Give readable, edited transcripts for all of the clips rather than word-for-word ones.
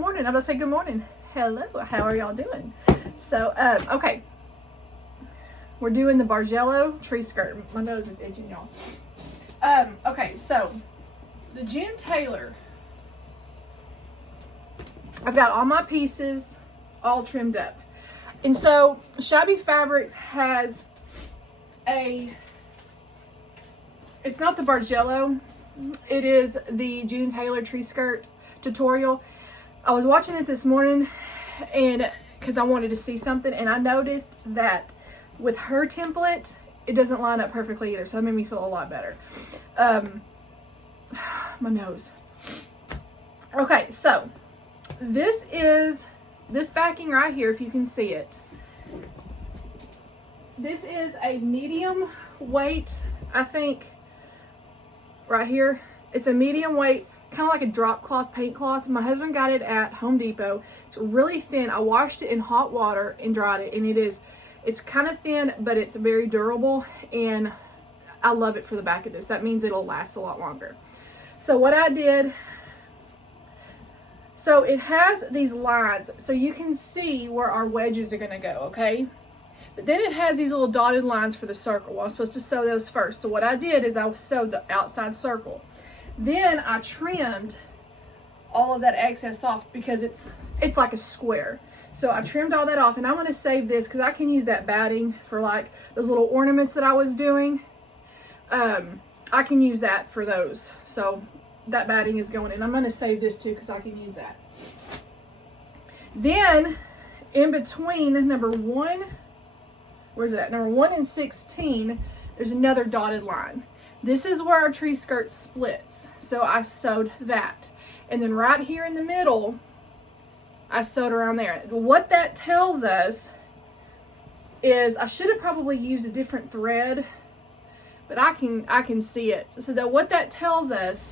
morning. I'm gonna say good morning. Hello, how are y'all doing? So, okay. We're doing the Bargello tree skirt. My nose is itching, y'all. Okay, so the June Taylor. I've got all my pieces all trimmed up. And so Shabby Fabrics has it's not the Bargello, it is the June Taylor tree skirt tutorial. I was watching it this morning and because I wanted to see something, and I noticed that with her template, it doesn't line up perfectly either. So that made me feel a lot better. My nose. Okay, so this backing right here, if you can see it. This is a medium weight, I think, right here. It's a medium weight, kind of like a drop cloth, paint cloth. My husband got it at Home Depot. It's really thin. I washed it in hot water and dried it, and it's kind of thin, but it's very durable, and I love it for the back of this. That means it'll last a lot longer. So what I did, so it has these lines, so you can see where our wedges are going to go, okay? But then it has these little dotted lines for the circle. Well, I'm supposed to sew those first. So what I did is I sewed the outside circle. Then I trimmed all of that excess off because it's like a square. So I trimmed all that off, and I'm going to save this because I can use that batting for like those little ornaments that I was doing. I can use that for those. So that batting is going in. I'm going to save this too because I can use that. Then in between number 1, where's it at? Number 1 and 16, there's another dotted line. This is where our tree skirt splits. So I sewed that. And then right here in the middle, I sewed around there. What that tells us is, I should have probably used a different thread, but I can see it. So that what that tells us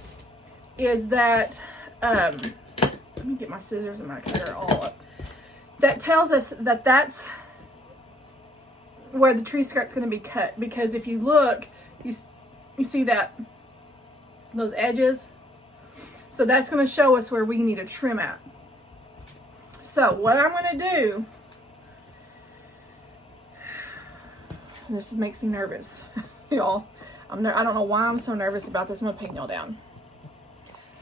is that, let me get my scissors and my cutter all up. That tells us that that's where the tree skirt's going to be cut, because if you look, you see that those edges. So that's going to show us where we need to trim at. So what I'm going to do, this makes me nervous, y'all. I don't know why I'm so nervous about this. I'm going to pin y'all down.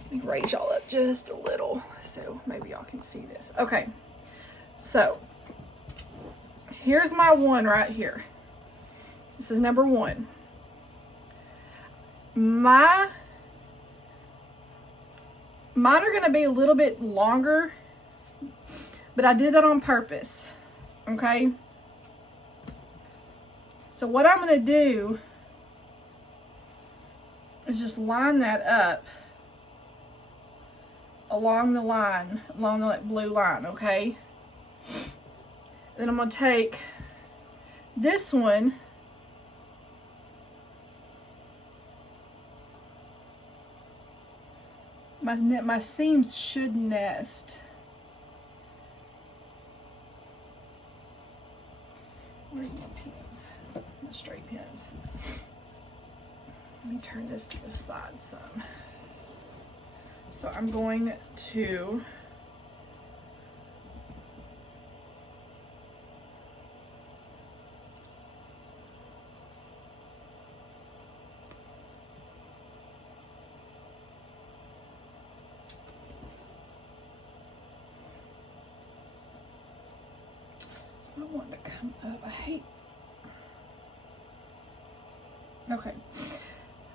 Let me raise y'all up just a little so maybe y'all can see this. Okay, so here's my one right here. This is number 1. Mine are going to be a little bit longer, but I did that on purpose, okay? So what I'm going to do is just line that up along the line, along that blue line, okay? Then I'm going to take this one, my seams should nest. Where's my pins? My straight pins. Let me turn this to the side some. So I'm going to I want to come up. I hate. Okay.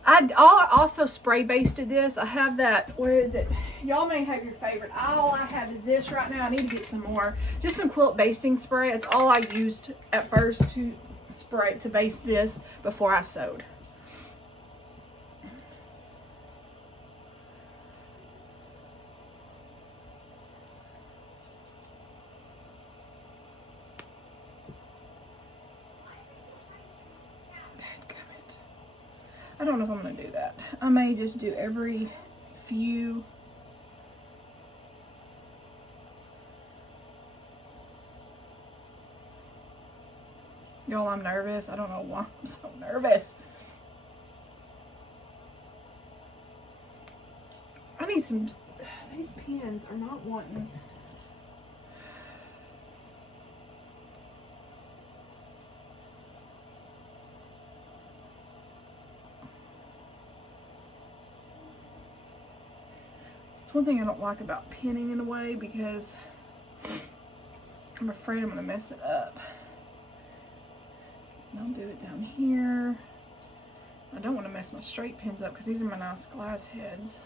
I also spray basted this. I have that. Where is it? Y'all may have your favorite. All I have is this right now. I need to get some more. Just some quilt basting spray. It's all I used at first to spray to baste this before I sewed. I don't know if I'm going to do that. I may just do every few. Y'all, I'm nervous. I don't know why I'm so nervous. I need some These pins are not wanting. It's one thing I don't like about pinning in a way because I'm afraid I'm gonna mess it up. And I'll do it down here. I don't want to mess my straight pins up because these are my nice glass heads.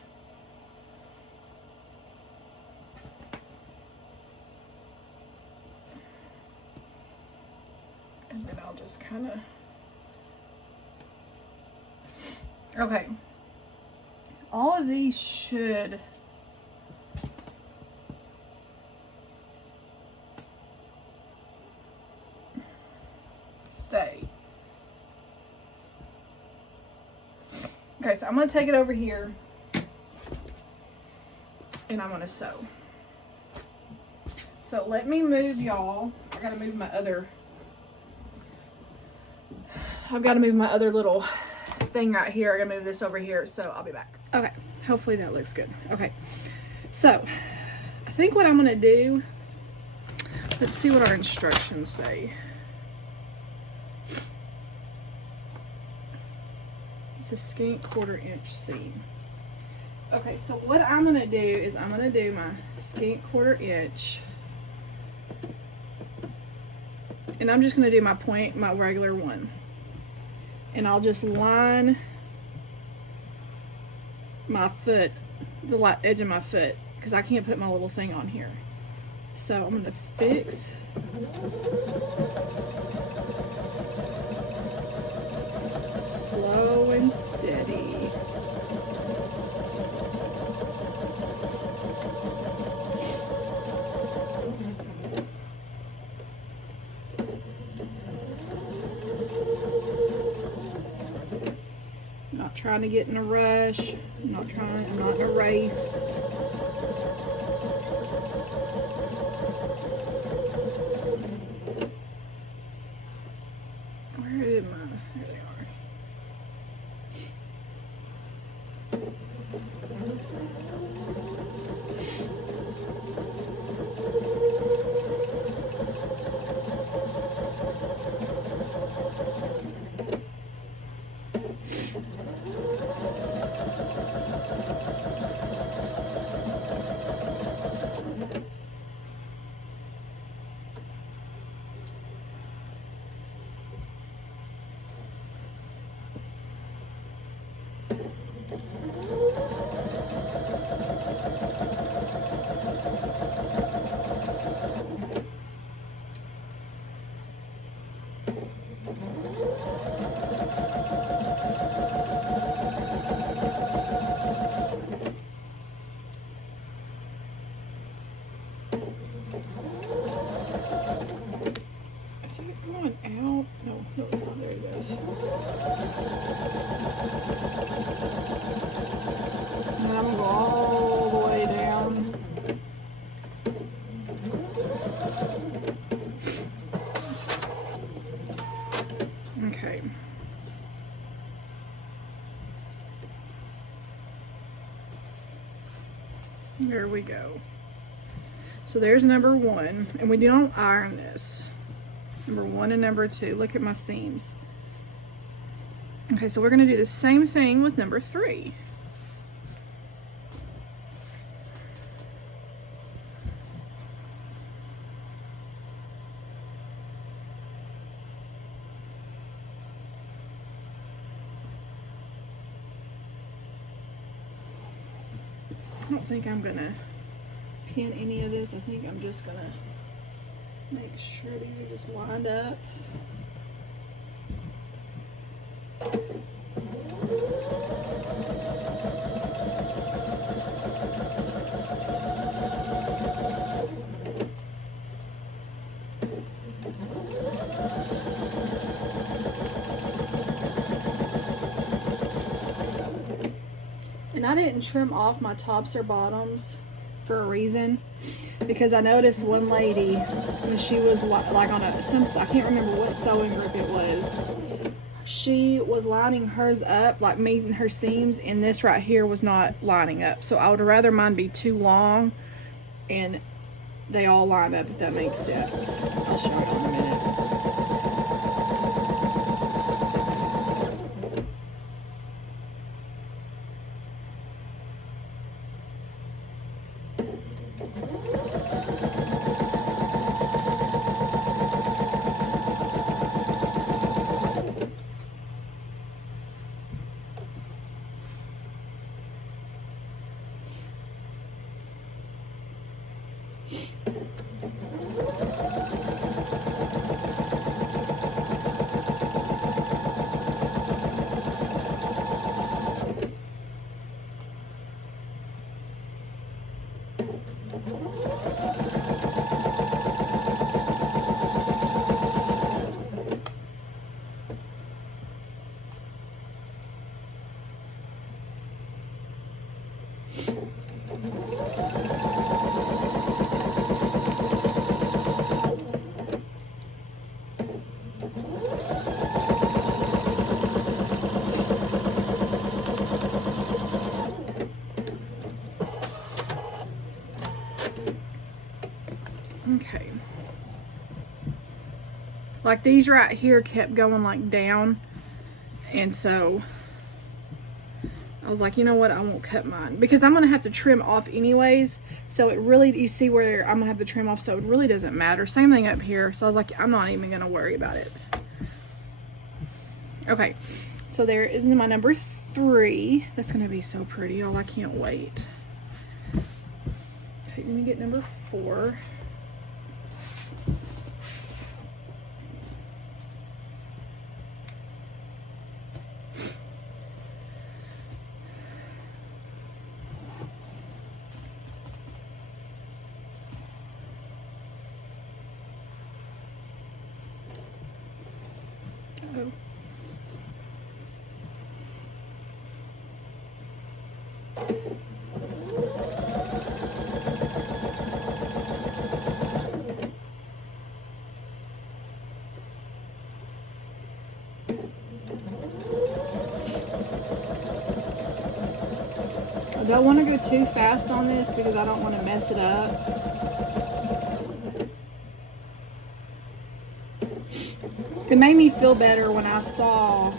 And then I'll just kind of, okay. All of these should stay. Okay, so I'm going to take it over here and I'm going to sew. So let me move y'all. I got to move my other, I've got to move my other little thing right here. I got to move this over here, so I'll be back. Okay, hopefully that looks good. Okay, so I think what I'm going to do, let's see what our instructions say. It's a scant 1/4 inch seam. Okay, so what I'm going to do is I'm going to do my scant 1/4 inch. And I'm just going to do my point, my regular one. And I'll just line my foot, the edge of my foot, because I can't put my little thing on here. So I'm going to fix. Slow and steady. I'm not trying to get in a rush. I'm not in a race. Where am I? There they are. Is it going out? No, it's not. There it goes. And then I'm gonna go all the way down. Okay. There we go. So there's number 1, and we don't iron this. Number 1 and number 2. Look at my seams. Okay, so we're going to do the same thing with number 3. I don't think I'm going to pin any of this. I think I'm just going to make sure these are just lined up. And I didn't trim off my tops or bottoms for a reason, because I noticed one lady when she was like on I can't remember what sewing group it was. she was lining hers up, like meeting her seams, and this right here was not lining up. So I would rather mine be too long and they all line up, if that makes sense. I'll show you in a minute. Okay. Like these right here kept going like down, and so I was like, you know what, I won't cut mine because I'm gonna have to trim off anyways. So it really, you see where I'm gonna have to trim off, so it really doesn't matter. Same thing up here. So I was like, I'm not even gonna worry about it. Okay, so there is my number 3. That's gonna be so pretty, y'all. I can't wait. Okay, let me get number 4. Uh-oh. I don't want to go too fast on this because I don't want to mess it up. It made me feel better when I saw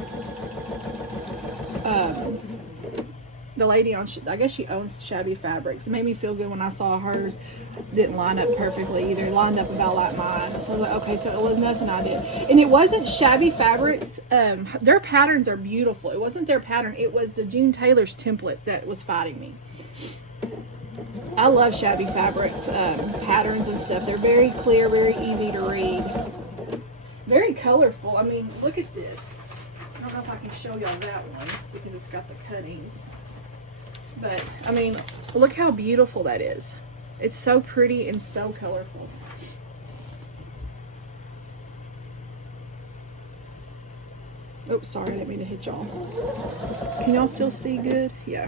the lady on, I guess she owns Shabby Fabrics. It made me feel good when I saw hers didn't line up perfectly either. It lined up about like mine. So I was like, okay, so it was nothing I did. And it wasn't Shabby Fabrics. Their patterns are beautiful. It wasn't their pattern. It was the June Taylor's template that was fighting me. I love Shabby Fabrics patterns and stuff. They're very clear, very easy to read. Very colorful. I mean, look at this. I don't know if I can show y'all that one because it's got the cuttings. But, I mean, look how beautiful that is. It's so pretty and so colorful. Oops, sorry, I didn't mean to hit y'all. Can y'all still see good? Yeah.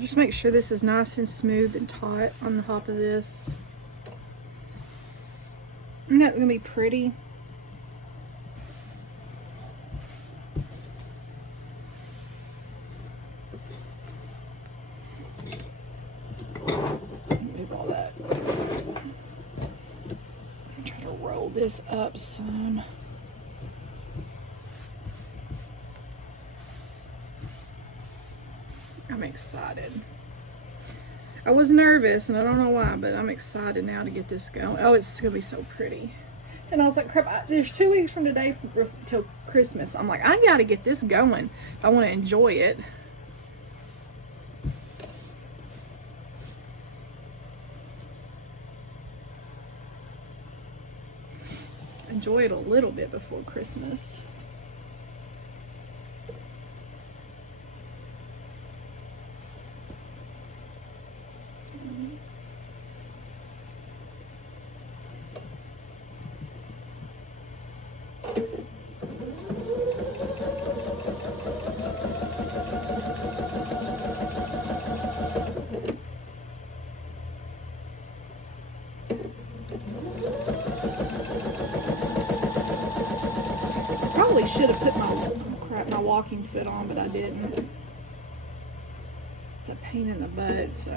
Just make sure this is nice and smooth and taut on the top of this. Isn't that gonna be pretty? Move all that. I'm trying to roll this up some. I'm excited. I was nervous and I don't know why, but I'm excited now to get this going. Oh, it's gonna be so pretty. And I was like, crap, there's 2 weeks from today till Christmas. I'm like, I gotta get this going if I want to enjoy it. Enjoy it a little bit before Christmas. Probably should have put my walking foot on, but I didn't. It's a pain in the butt, so.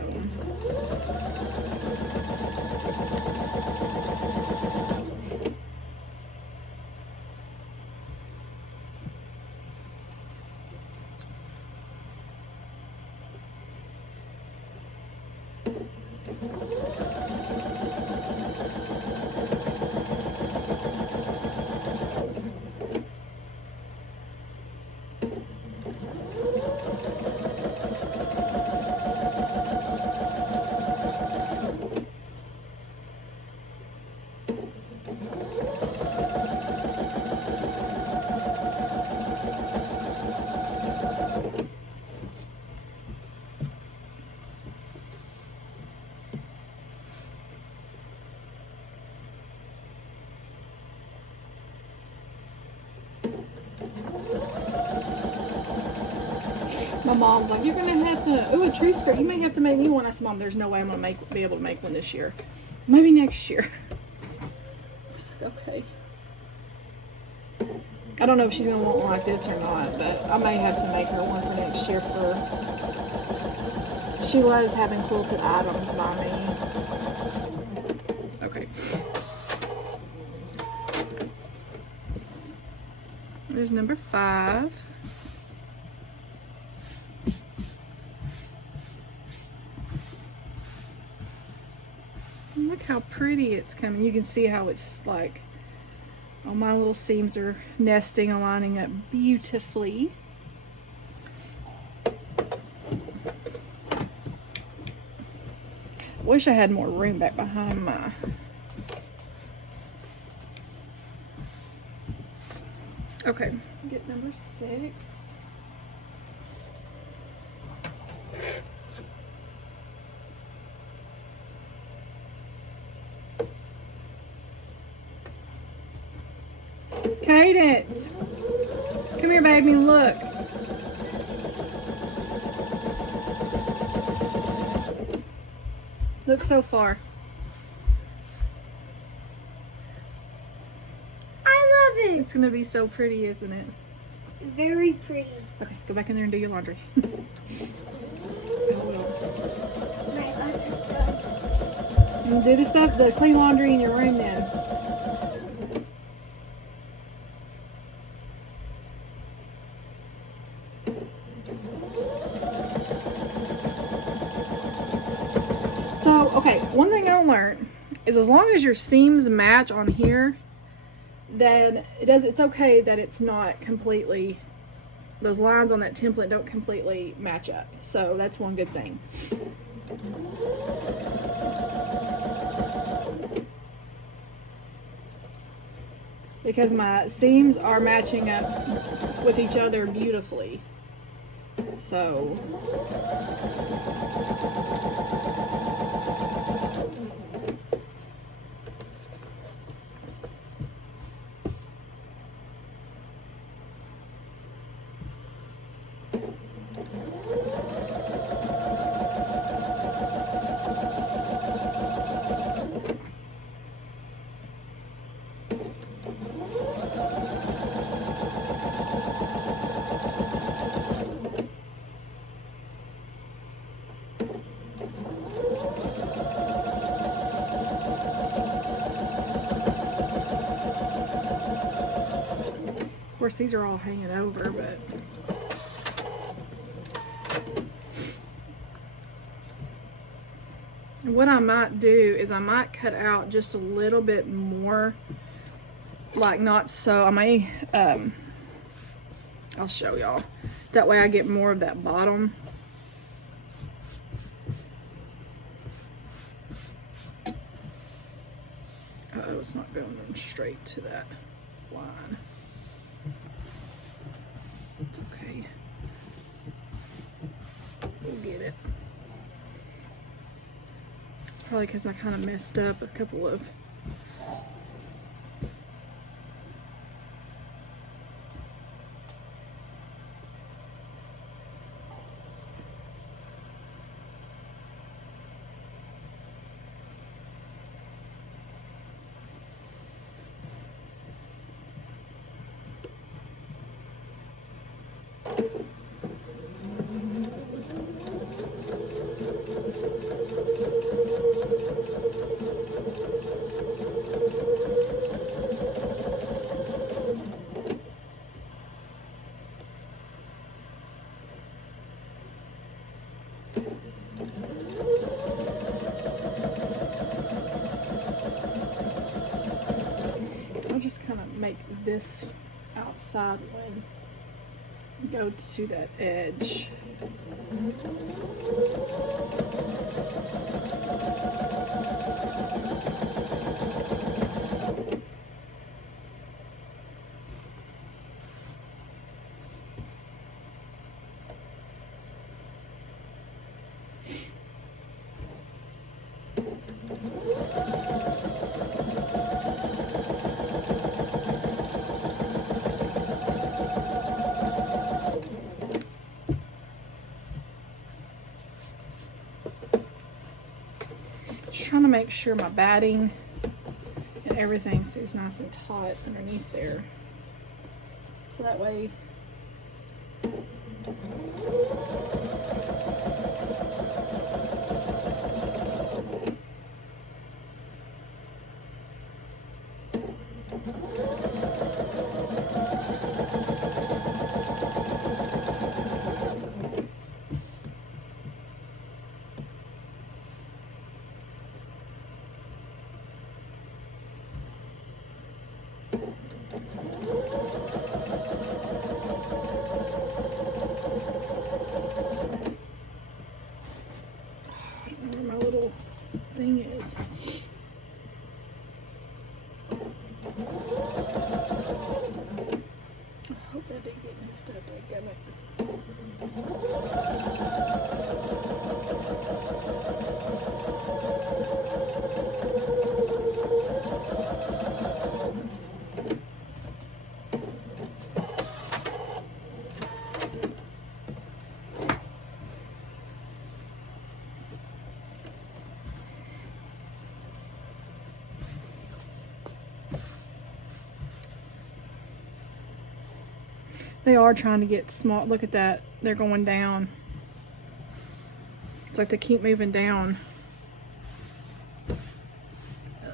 My mom's like, you're gonna have to, ooh, a tree skirt. You may have to make me one. I said, Mom, there's no way I'm gonna be able to make one this year. Maybe next year. I said, okay. I don't know if she's gonna want one like this or not, but I may have to make her one for next year. She loves having quilted items by me. Okay. There's number 5. Look how pretty it's coming. You can see how it's like all my little seams are nesting and lining up beautifully. Wish I had more room back behind my okay, get number 6. Cadence, come here, baby, look. Look so far. I love it. It's gonna be so pretty, isn't it? Very pretty. Okay, go back in there and do your laundry. My other stuff. And do the clean laundry in your room then. So, okay, one thing I learned is as long as your seams match on here, then it's okay that it's not completely, those lines on that template don't completely match up. So that's one good thing. Because my seams are matching up with each other beautifully. So of course these are all hanging over, but what I might do is I might cut out just a little bit more like not so, I may, I'll show y'all. That way I get more of that bottom. Uh-oh, it's not going straight to that line. It's okay. We'll get it. It's probably because I kind of messed up a couple of make this outside one go to that edge. Just trying to make sure my batting and everything stays nice and taut underneath there. So that way thing is. I hope that didn't get messed up, dadgummit. They are trying to get small. Look at that. They're going down. It's like they keep moving down.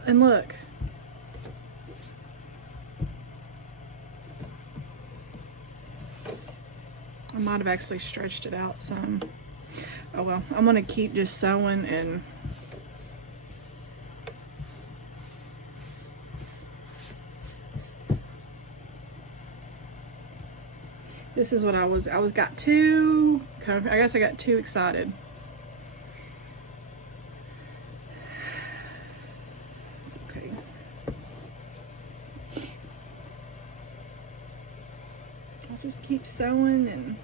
And look. I might have actually stretched it out some. Oh well. I'm going to keep just sewing and this is what I got too, I guess I got too excited. It's okay. I'll just keep sewing and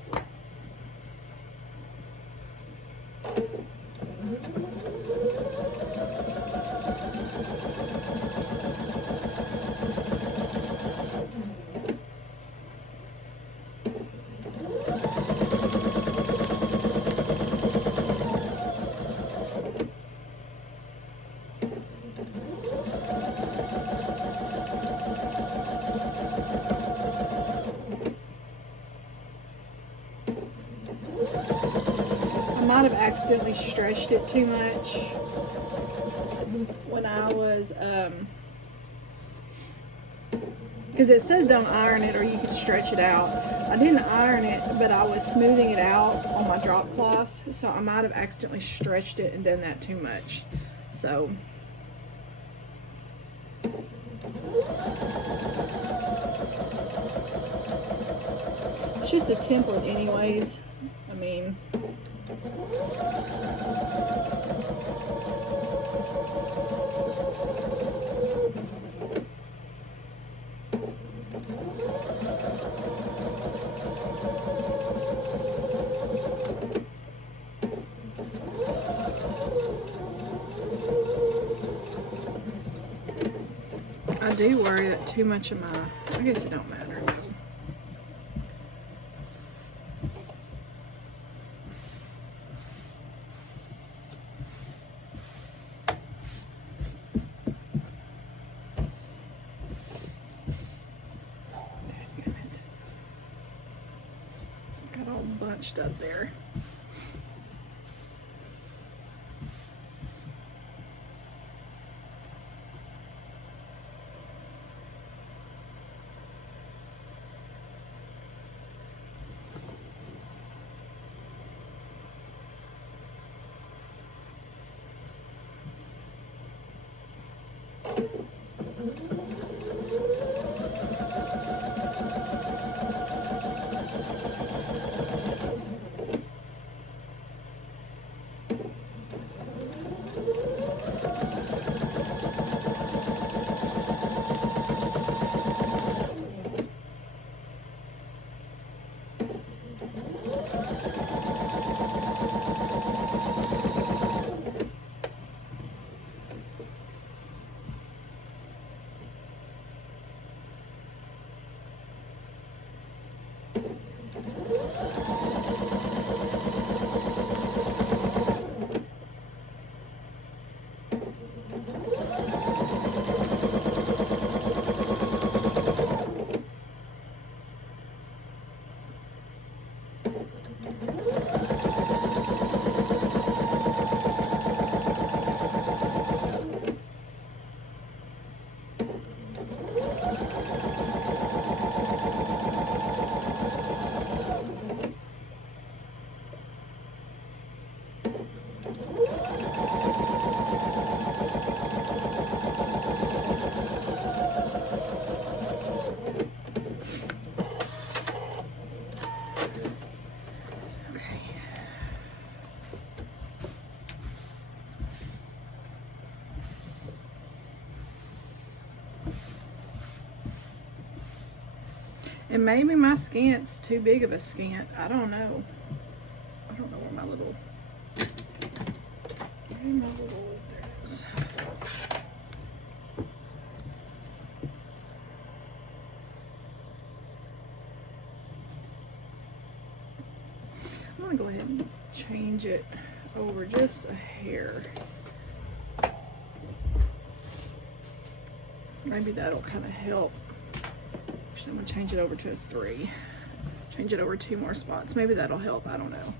might have accidentally stretched it too much when I was because it says don't iron it or you can stretch it out. I didn't iron it, but I was smoothing it out on my drop cloth, so I might have accidentally stretched it and done that too much. So just a template anyways. I mean, I do worry that too much of my, I guess it don't matter. It's got all bunched up there. And maybe my scant's too big of a scant. I don't know. I don't know where my little, there it is. I'm gonna go ahead and change it over just a hair. Maybe that'll kind of help. Actually, I'm gonna change it over to a 3. Change it over 2 more spots. Maybe that'll help. I don't know.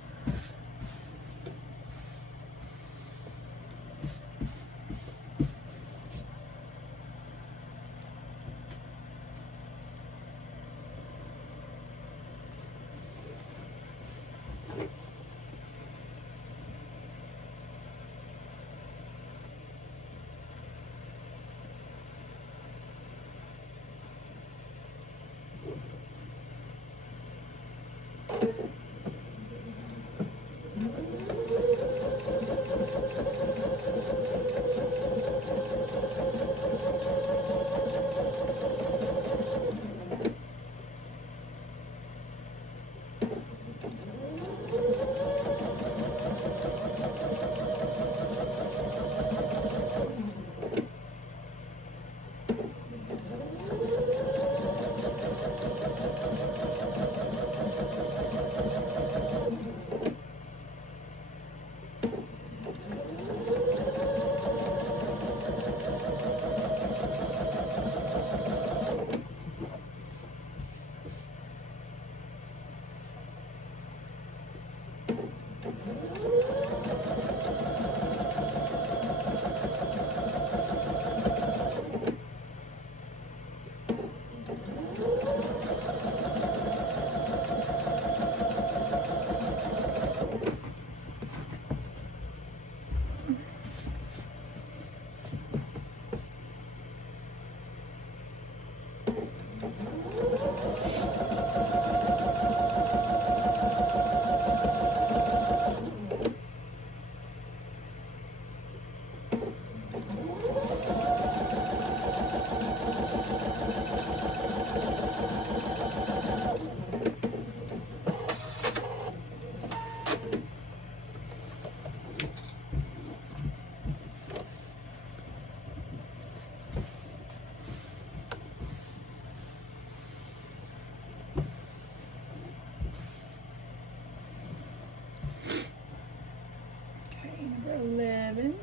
Okay, number 11.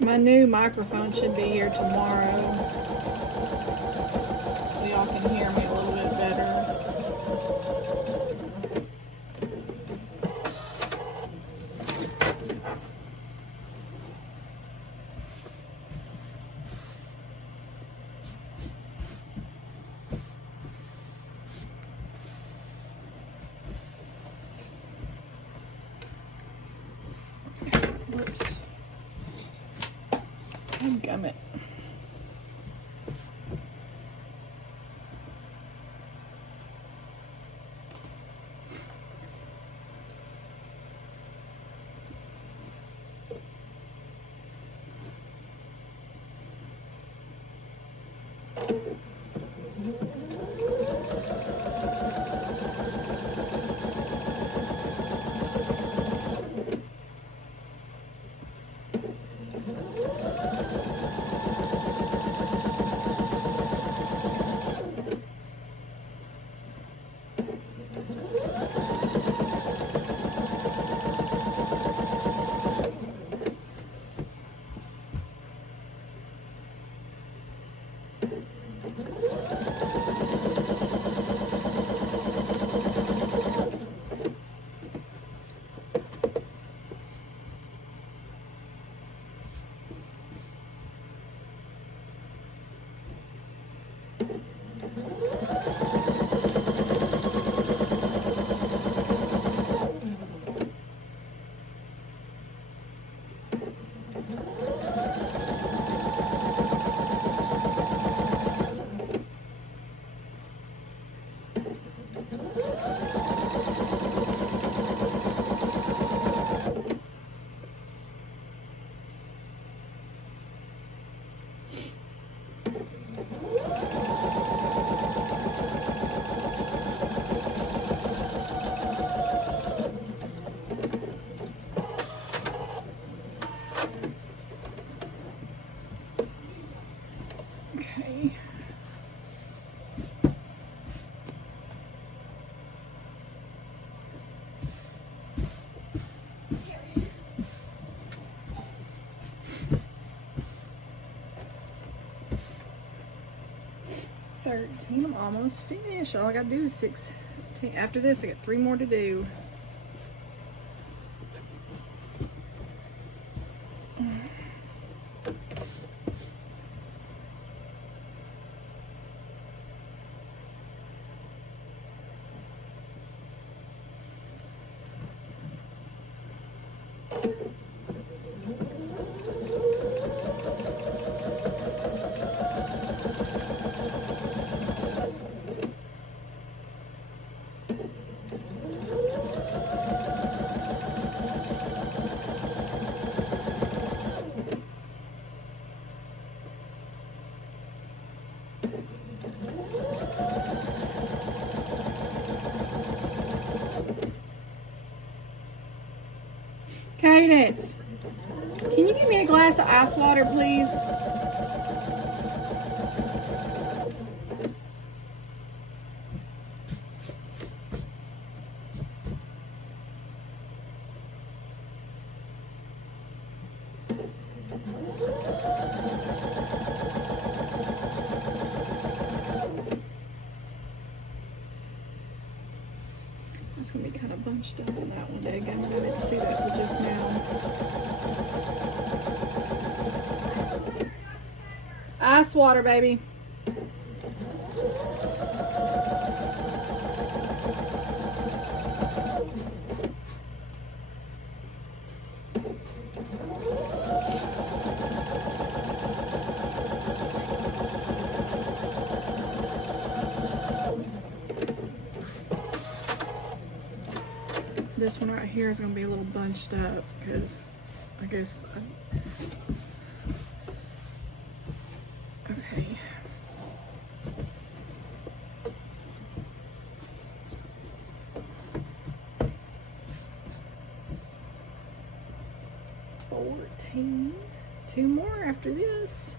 My new microphone should be here tomorrow, so y'all can hear me a little bit better. Whoops. Gummit. Okay. I'm almost finished. All I gotta do is 16. After this, I got 3 more to do. Cadence, can you give me a glass of ice water, please? It's gonna be kind of bunched up on that one, Daggum. I didn't see that till just now. Ice water, baby. This one right here is going to be a little bunched up because I guess okay. Two more after this.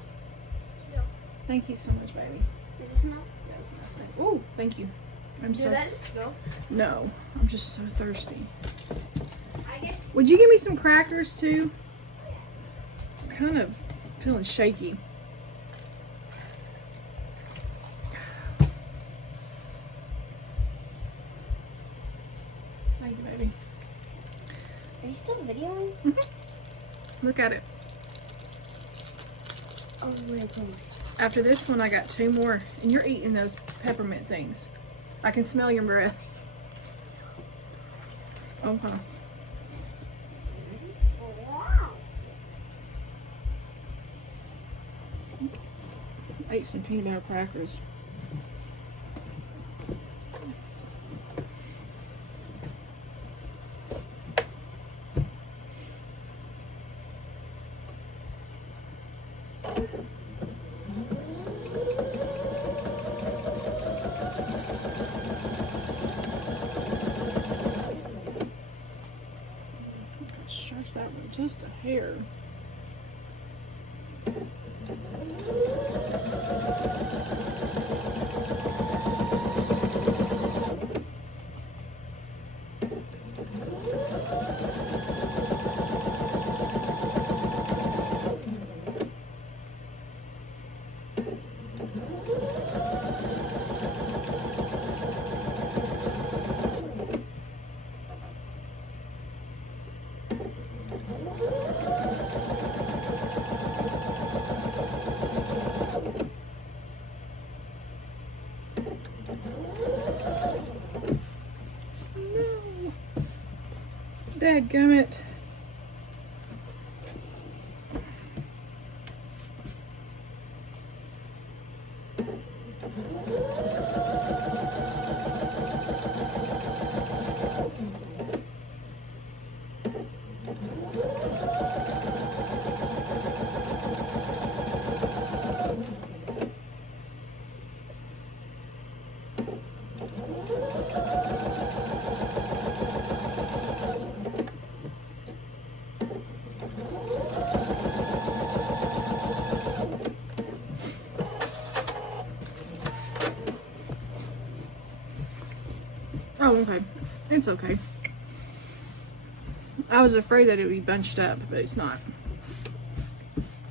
Thank you so much, baby. Is this enough? Yeah, that's enough. Oh, thank you. I'm Did so. that just spill? No, I'm just so thirsty. I get. Would you give me some crackers too? I'm kind of feeling shaky. Thank you, baby. Are you still videoing? Look at it. Oh my god. After this one, I got two more, and you're eating those peppermint things. I can smell your breath. Okay. Wow. I ate some peanut butter crackers. Stretch that one just a hair. Dadgummit. Oh, okay. It's okay. I was afraid that it would be bunched up, but it's not.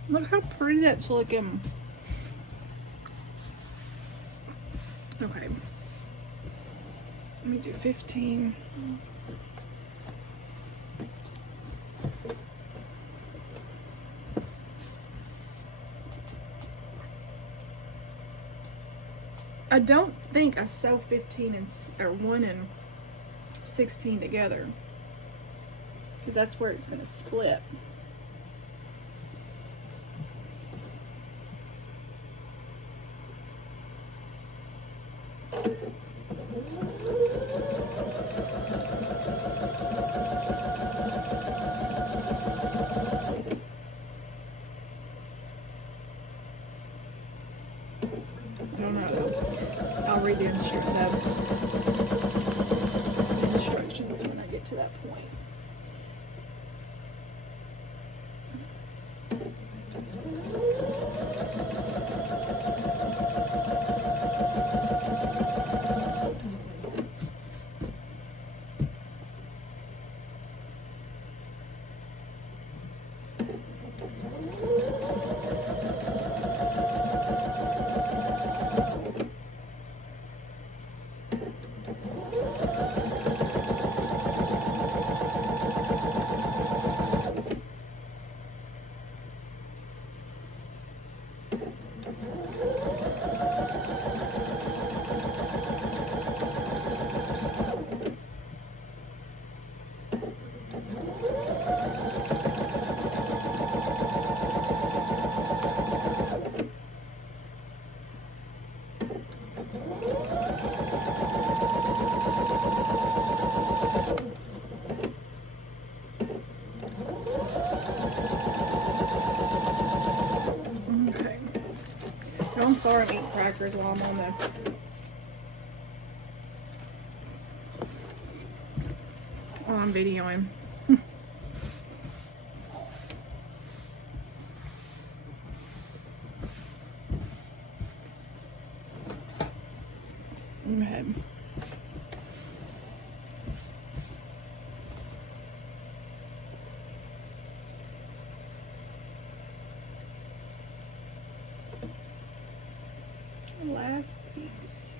Look how pretty that's looking. Okay. Let me do 15. I don't think I sew 15 and or 1 and 16 together, because that's where it's going to split. I don't know though. I'll read the instructions when I get to that point. Okay. No, I'm sorry I'm eating crackers while I'm on there. While I'm videoing. Okay. Last piece.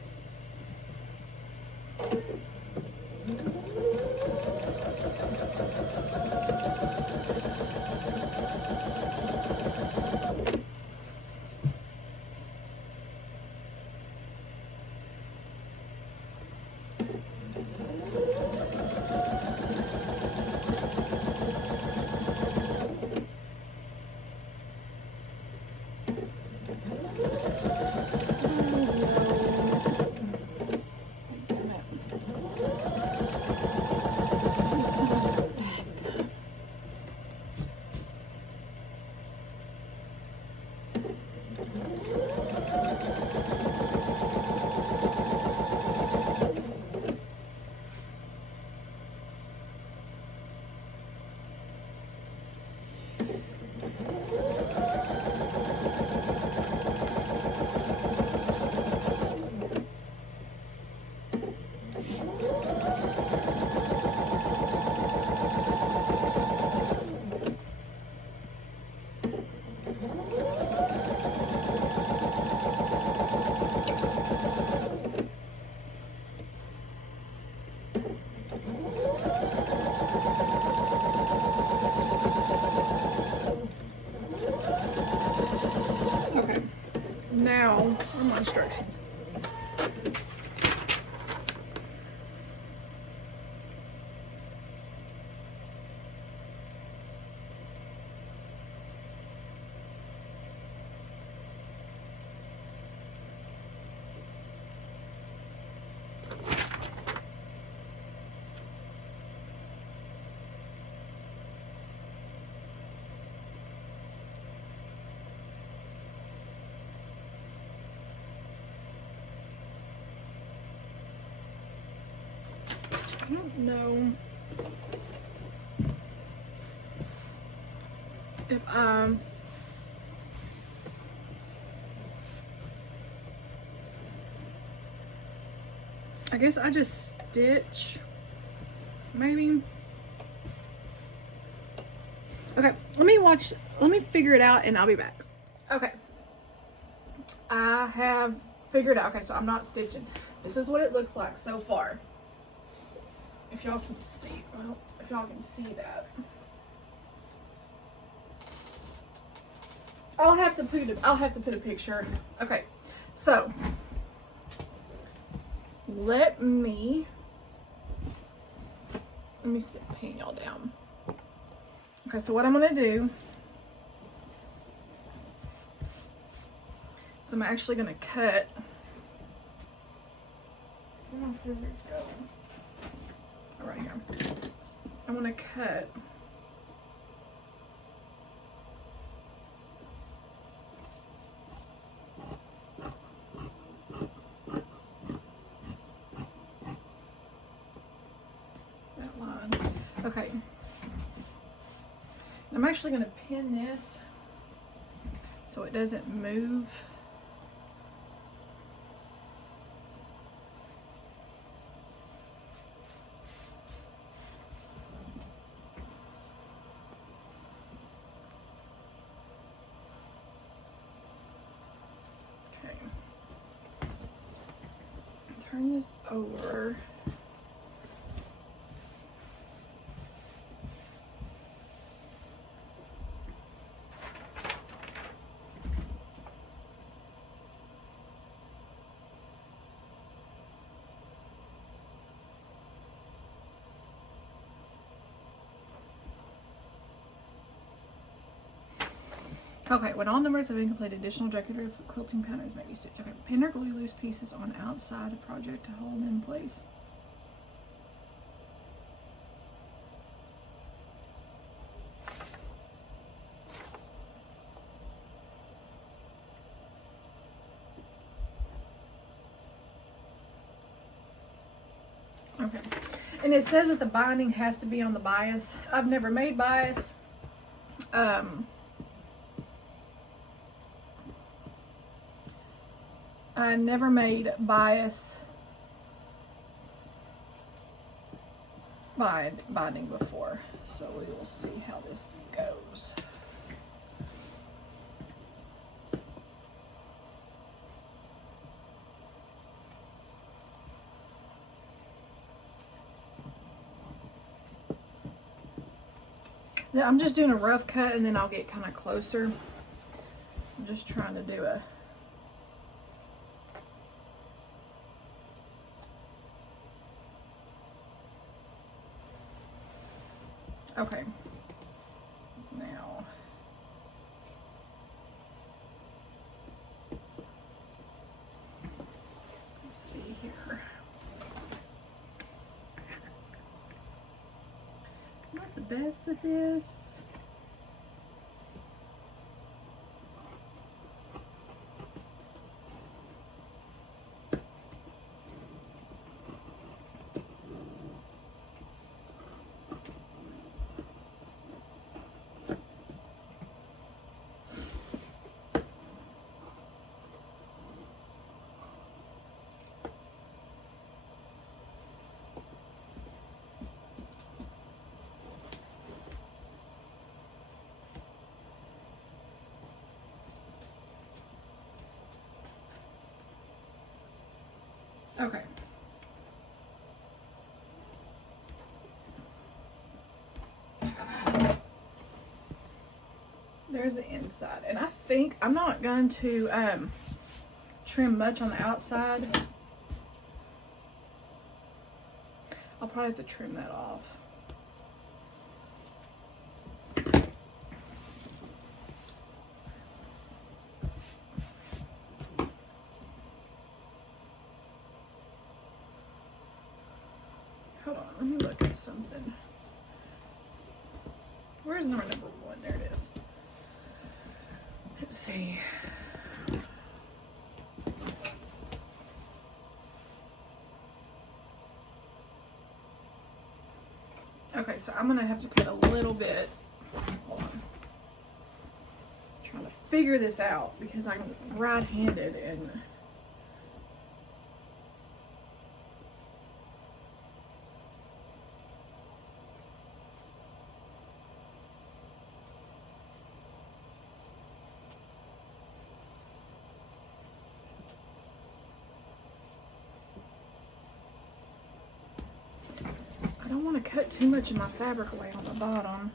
Okay, now, what are my instructions? I don't know if I guess I just stitch, maybe. Okay, let me figure it out and I'll be back. Okay, I have figured out. Okay, so I'm not stitching. This is what it looks like so far. If y'all can see, well, if y'all can see that. I'll have to put a picture. Okay, so let me pin y'all down. Okay, so what I'm gonna do is I'm actually gonna cut. Where my scissors go? Oh, right here. I'm gonna cut Okay. I'm actually going to pin this so it doesn't move. Okay. Turn this over. Okay, when all numbers have been completed, additional decorative quilting patterns may be stitched. Okay, pin or glue loose pieces on outside of project to hold in place. Okay, and it says that the binding has to be on the bias. I've never made bias. I've never made bias binding before, so we will see how this goes. Now, I'm just doing a rough cut and then I'll get kind of closer. I'm just trying to do a okay. Now let's see here. I'm not the best at this. Okay. There's the inside, and I think I'm not going to trim much on the outside. I'll probably have to trim that off. Hold on, let me look at something. Where's number 1? There it is. Let's see. Okay, so I'm gonna have to cut a little bit. Hold on. I'm trying to figure this out because I'm right-handed and I don't want to cut too much of my fabric away on the bottom.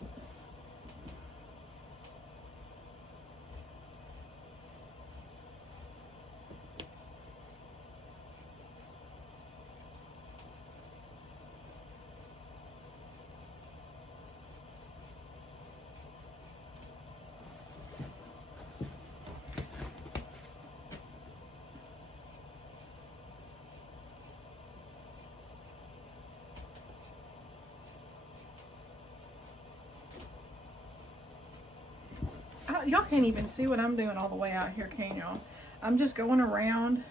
Y'all can't even see what I'm doing all the way out here, can y'all? I'm just going around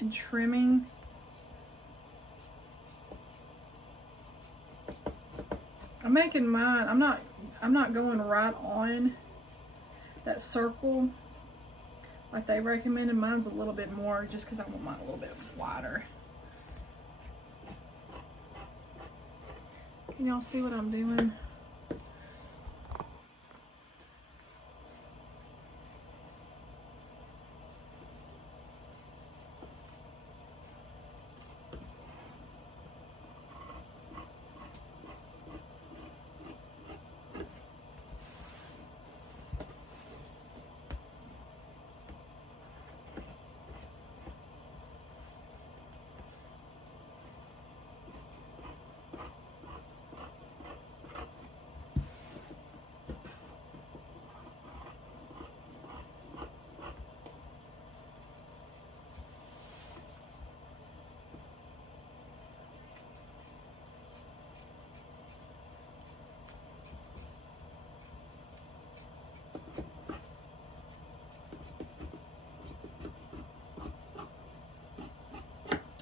and trimming. I'm making mine, I'm not going right on that circle like they recommended. Mine's a little bit more just because I want mine a little bit wider. Can y'all see what I'm doing?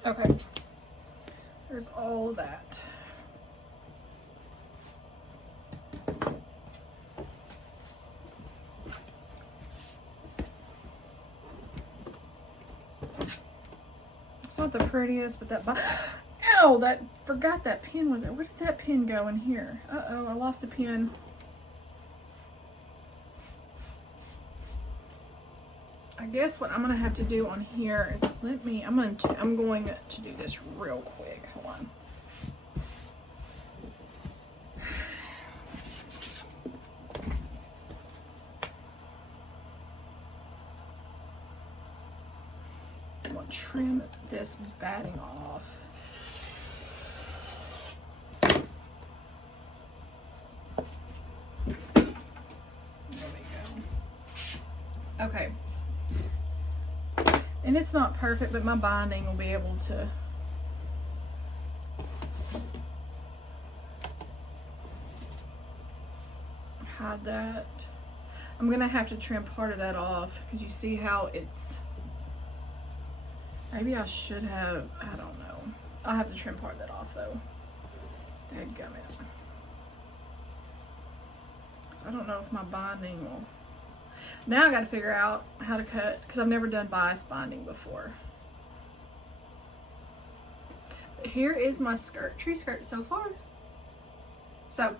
Okay, there's all that. It's not the prettiest, but that, ow, that, forgot that pin was there. Where did that pin go in here? Uh-oh, I lost a pin. I guess what I'm gonna have to do on here is I'm going to do this real quick. Hold on. I'm gonna trim this batting off. There we go. Okay. And it's not perfect, but my binding will be able to hide that. I'm gonna have to trim part of that off because you see how it's, maybe I should have, I don't know. I'll have to trim part of that off though. Dadgummit. So I don't know if my binding will. Now I got to figure out how to cut because I've never done bias binding before. But here is my tree skirt so far. So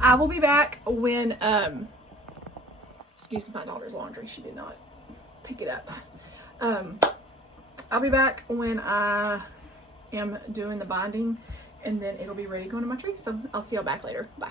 I will be back when, excuse my daughter's laundry. She did not pick it up. I'll be back when I am doing the binding and then it'll be ready to go into my tree. So I'll see y'all back later. Bye.